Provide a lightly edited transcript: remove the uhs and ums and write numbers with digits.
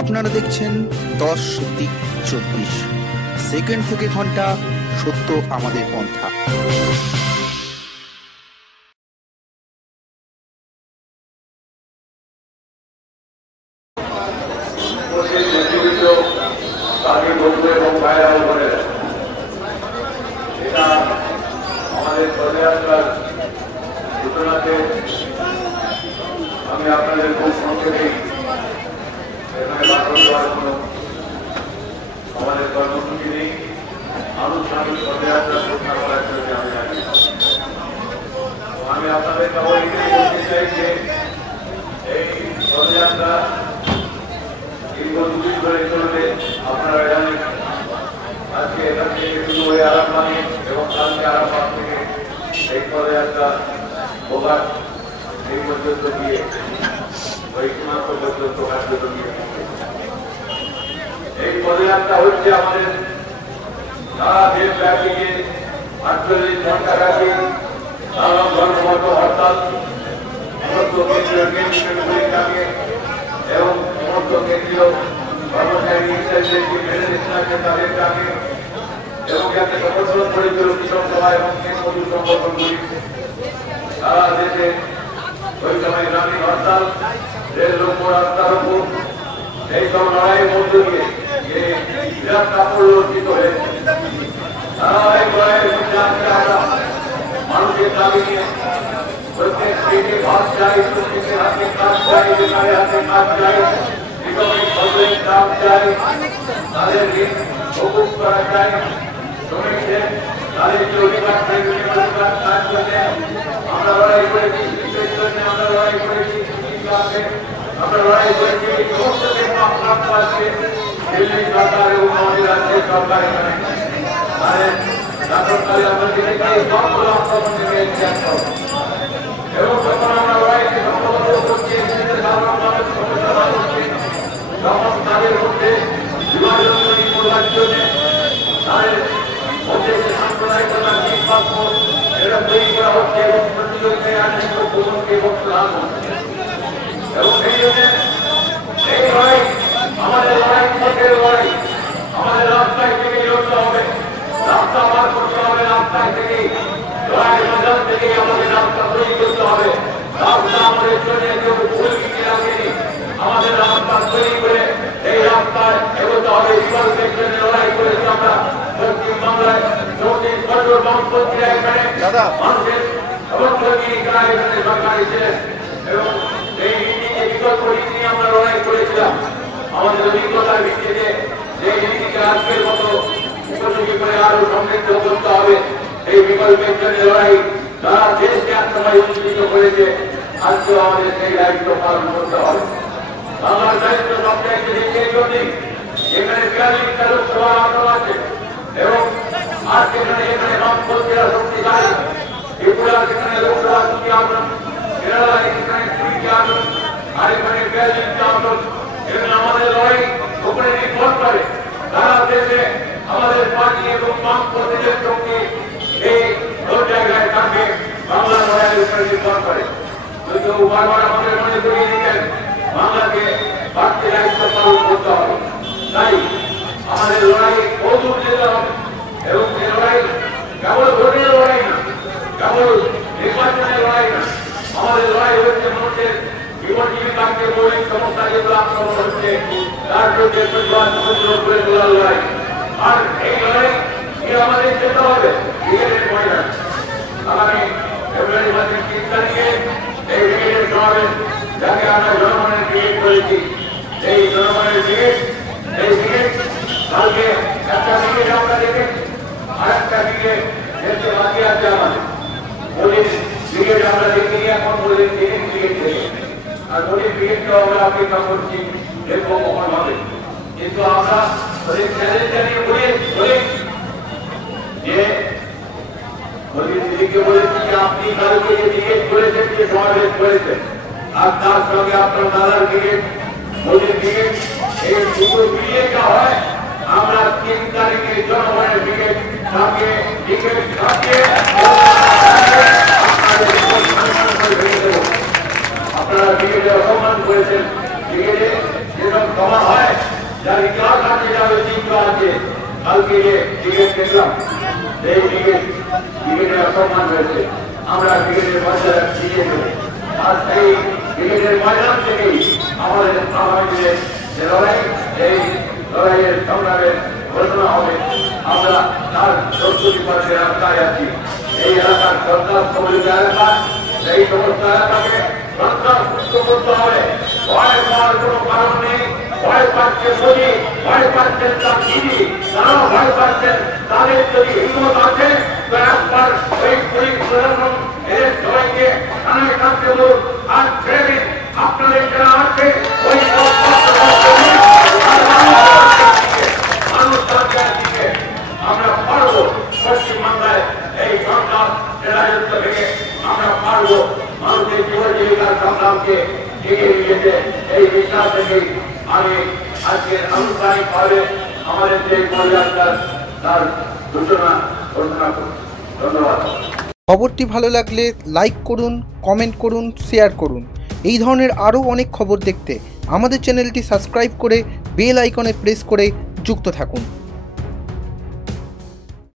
আপনারা দেখছেন 10 দিক 24 সেকেন্ড থেকে ঘন্টা, সত্য আমাদের পন্থা। আমি আপনাদের খুব সংক্ষেপে আমাদের কর্মসূচি নেই, আনুষ্ঠানিক পদযাত্রা ঘোষণা করার জন্য আমি জানি। আমি আপনাদের কেবল এটাই বলতে চাই যে এই পদযাত্রা দীর্ঘ দুদিন ধরে চলবে। আপনারা জানেন আজকে এখান থেকে শুরু হয়ে আরামবাগে এবং কালকে আরামবাগ থেকে এই পদযাত্রা ভোগাট এই পর্যন্ত গিয়ে ওই সীমান্ত পর্যন্ত কার্যত গিয়ে এই পদযাত্রা হচ্ছে আমাদের সারা দেশব্যাপী 48 ঘন্টা ব্যাপী ধর্মমত হরতাল সমস্ত কেন্দ্রীয় কেন্দ্রগুলির ডাকে এবং সমস্ত কেন্দ্রীয় কর্মচারী তাদের ডাকে এবং যাতে সমর্থন করেছিল কৃষক সভা এবং মজুর সংগঠনগুলি সারা দেশে ওই সময় গ্রামীণ হরতাল, রেল উপর রাস্তার উপর এইসব লড়াইয়ের মধ্য দিয়ে যে বিরাট সাফল্য অর্জিত হয়েছে। ধারাবাহিক লড়াইয়ের মধ্যে আজকে আমরা মানুষের দাবি নিয়ে প্রত্যেক স্টেটে ভাত চাই, প্রত্যেকের হাতে কাজ চাই, বেকারের হাতে কাজ চাই, কৃষকের ফসলের দাম চাই, তাদের ঋণ মকুব করা চাই, শ্রমিকদের তাদের যে অধিকার সেই অধিকার কাজ করতে আমরা লড়াই করেছি। কৃষকের জন্য আমরা লড়াই করেছি, আমরা লড়াই করেছি এই সমস্ত প্রাপ্ত আছে দিল্লি সরকার এবং আমাদের রাজ্যের সরকার এখানে তাদের শাসনকালে আমরা দেখেছি সবগুলো আক্রমণ থেকে এবং যখন আমরা লড়াইকে সংগঠিত করছি সাধারণ মানুষ সমস্যা হচ্ছে তখন তাদের মধ্যে বিভাজন করবার জন্য তাদের মধ্যে যে সাম্প্রদায়িকতা নিষ্পাপ এটা তৈরি করা হচ্ছে এবং প্রতিযোগিতায় আনন্দ প্রবণকে বক্তব্য হচ্ছে এবং সেই জন্য এই লড়াই আমাদের লড়াই পথের লড়াই। আমাদের রাস্তায় থেকে লড়তে হবে, রাস্তা পার করতে হবে, রাস্তায় থেকে লড়াই ময়দান থেকে আমাদের রাস্তা তৈরি করতে হবে। রাস্তা আমাদের জন্য কেউ ভুল কিছু লাগেনি, আমাদের রাস্তা তৈরি করে এই রাস্তায় এগোতে হবে। বিকল্পের জন্য লড়াই করেছি আমরা পশ্চিমবাংলায়, চৌত্রিশ বছর বামপন্থীরা এখানে মানুষের সমর্থন নিয়ে এখানে সরকার ছিলেন এবং এই নীতিকে বিকল্প নীতি নিয়ে আমরা লড়াই করেছিলাম। আমাদের অভিজ্ঞতার ভিত্তিতে যে নীতিকে আজকের মতো উপযোগী করে আরো সমৃদ্ধ করতে হবে। এই বিকল্পের জন্য লড়াই সারা দেশকে একসময় উজ্জীবিত করেছে, আজকেও আমাদের সেই দায়িত্ব পালন করতে হবে। বাংলার দায়িত্ব সবচাইতে দেখিয়ে জন্যে এখানে 42টা লোকসভা আসন আছে এবং আর এখানে বামপন্থীরা শক্তিশালী, ত্রিপুরা সেখানে লোকসভা 2টি আসন, কেরালা এখানে 2টি আসন, আর এখানে 42টা আসন। এখানে আমাদের লড়াই উপরে নির্ভর করে সারা দেশে আমাদের পার্টি এবং বামপন্থীদের শক্তি এই সব জায়গায় থাকে বাংলা লড়াইয়ের উপরে নির্ভর করে। যদিও বারবার আমাদের মনে করিয়ে দিতেন বাংলাকে বাড়তি দায়িত্ব পালন করতে হবে, তাই আমাদের লড়াই বহুদূর যেতে হবে এবং এই লড়াই কেবল ভোটের লড়াই না, কেবল নির্বাচনের লড়াই না, আমাদের লড়াই হচ্ছে মানুষের জীবন জীবিকাকে মৌলিক সমস্যা যেগুলো আক্রমণ হচ্ছে তার বিরুদ্ধে প্রতিবাদ করে তোলার লড়াই। আর এই লড়াই আমাদের যেতে হবে ব্রিগেডের ময়দান। আগামী ফেব্রুয়ারি মাসের 3 তারিখে এই ব্রিগেডের সমাবেশ, যাকে আমরা জনগণের ব্রিগেড করেছি, এই জনগণের ব্রিগেড, এই ব্রিগেড কালকে একটা ব্রিগেড আমরা দেখেছি, আর একটা ব্রিগেড দেখতে বাকি আছে আমাদের মোদীর ব্রিগেড আমরা দেখিনি, এখন মোদীর ব্রিগেড থেকে আর মোদীর ব্রিগেডকে আমরা অপেক্ষা করছি দেখবো কখন হবে। কিন্তু আমরা ওদের চ্যালেঞ্জ জানিয়ে বলি যে মোদীর দিদিকে বলেছি যে আপনি কালকে যে ব্রিগেড করেছেন, যে সমাবেশ করেছেন, আর তার সঙ্গে আপনার দাদার ব্রিগেড, মোদীর ব্রিগেড, এই দুটো ব্রিগেডটা হয় আমরা 3 তারিখে জনগণের ব্রিগেড তাকে ব্রিগেড থাকে আপনারা ব্রিগেডে অসম্মান করেছেন। ব্রিগেডে যেরকম সভা হয় কালকে যে ক্রিকেট দেখলাম, সেই ক্রিকেটের অসম্মান হয়েছে। আমরা ক্রিকেটের ময়দানে ফিরিয়ে দেব, আর সেই ক্রিকেটের ময়দান থেকেই আমাদের আগামী দিনের যে লড়াই, এই লড়াইয়ের সংগ্রামের ঘোষণা হবে। আমরা তার 70% রাস্তায় আছি। এই এলাকার সরকার সম্মিলিত এলাকা, এই সমস্ত এলাকাকে সরকার মুক্ত করতে হবে। ভয় পাওয়ার কোনো কারণ নেই। ভয় পাচ্ছে মোদী, ভয় পাচ্ছেন তার দিদি, তারাও ভয় পাচ্ছেন। তাদের যদি হিম্মত আছে তো একবার ওই পুলিশ প্রশাসন এদের সবাইকে থানায় থাকতে বলুন, আর ছেড়ে দিন। আপনাদের যারা আছে ওই মানুষ সরকার দিকে আমরা পারবো। পশ্চিমবাংলায় এই সরকার রাজত্ব থেকে আমরা পারবো মানুষের জীবন জীবিকার সংগ্রামকে এগিয়ে নিয়ে যেতে। এই বিশ্বাস থেকেই আমি আজকের আনুষ্ঠানিকভাবে আমাদের যে পরিবারটা তার ঘোষণা করি। ধন্যবাদ। খবরটি ভালো লাগলে লাইক করুন, কমেন্ট করুন, শেয়ার করুন। এই ধরনের আরও অনেক খবর দেখতে আমাদের চ্যানেলটি সাবস্ক্রাইব করে বেল আইকনে প্রেস করে যুক্ত থাকুন।